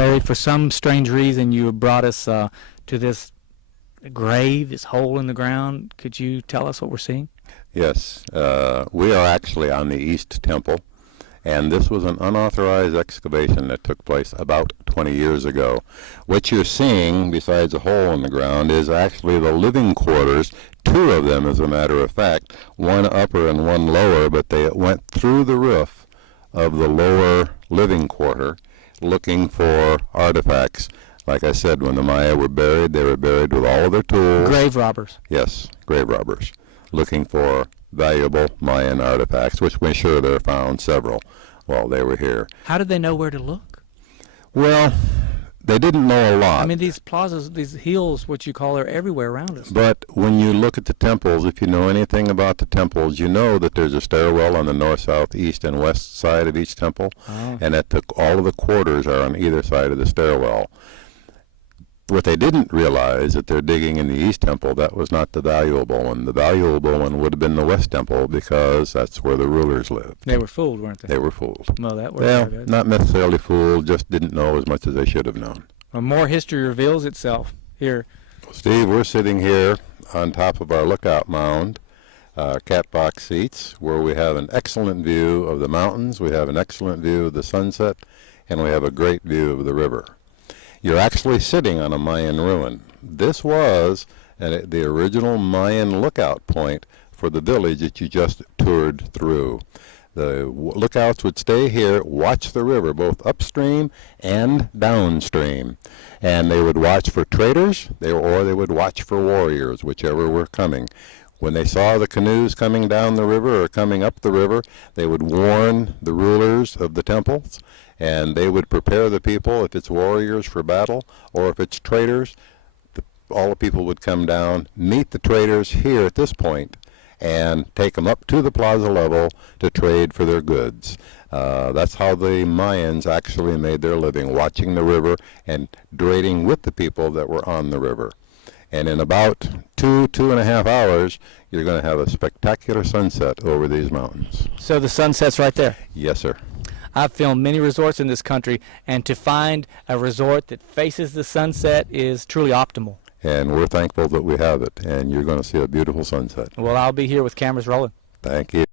Larry, for some strange reason, you brought us to this grave, this hole in the ground. Could you tell us what we're seeing? Yes, we are actually on the East Temple, and this was an unauthorized excavation that took place about 20 years ago. What you're seeing, besides a hole in the ground, is actually the living quarters, two of them as a matter of fact, one upper and one lower, but they went through the roof of the lower living quarter looking for artifacts. Like I said, when the Maya were buried, they were buried with all of their tools. Grave robbers. Yes, grave robbers, looking for valuable Mayan artifacts, which we're sure they found several while they were here. How did they know where to look? Well, they didn't know a lot. I mean, these plazas, these hills, what you call, are everywhere around us. But when you look at the temples, if you know anything about the temples, you know that there's a stairwell on the north, south, east, and west side of each temple, and that all of the quarters are on either side of the stairwell. What they didn't realize that they're digging in the East Temple, that was not the valuable one. The valuable one would have been the West Temple because that's where the rulers lived. They were fooled, weren't they? They were fooled. Well, that worked Well, out good. not necessarily fooled, just didn't know as much as they should have known. Well, more history reveals itself here. Steve, we're sitting here on top of our lookout mound, catbox seats, where we have an excellent view of the mountains, we have an excellent view of the sunset, and we have a great view of the river. You're actually sitting on a Mayan ruin. This was the original Mayan lookout point for the village that you just toured through. The lookouts would stay here, watch the river, both upstream and downstream. And they would watch for traders, or they would watch for warriors, whichever were coming. When they saw the canoes coming down the river or coming up the river, they would warn the rulers of the temples, and they would prepare the people, if it's warriors, for battle, or if it's traders, all the people would come down, meet the traders here at this point, and take them up to the plaza level to trade for their goods. That's how the Mayans actually made their living, watching the river and trading with the people that were on the river. And in about 2.5 hours, you're going to have a spectacular sunset over these mountains. So the sunset's right there? Yes, sir. I've filmed many resorts in this country, and to find a resort that faces the sunset is truly optimal. And we're thankful that we have it, and you're going to see a beautiful sunset. Well, I'll be here with cameras rolling. Thank you.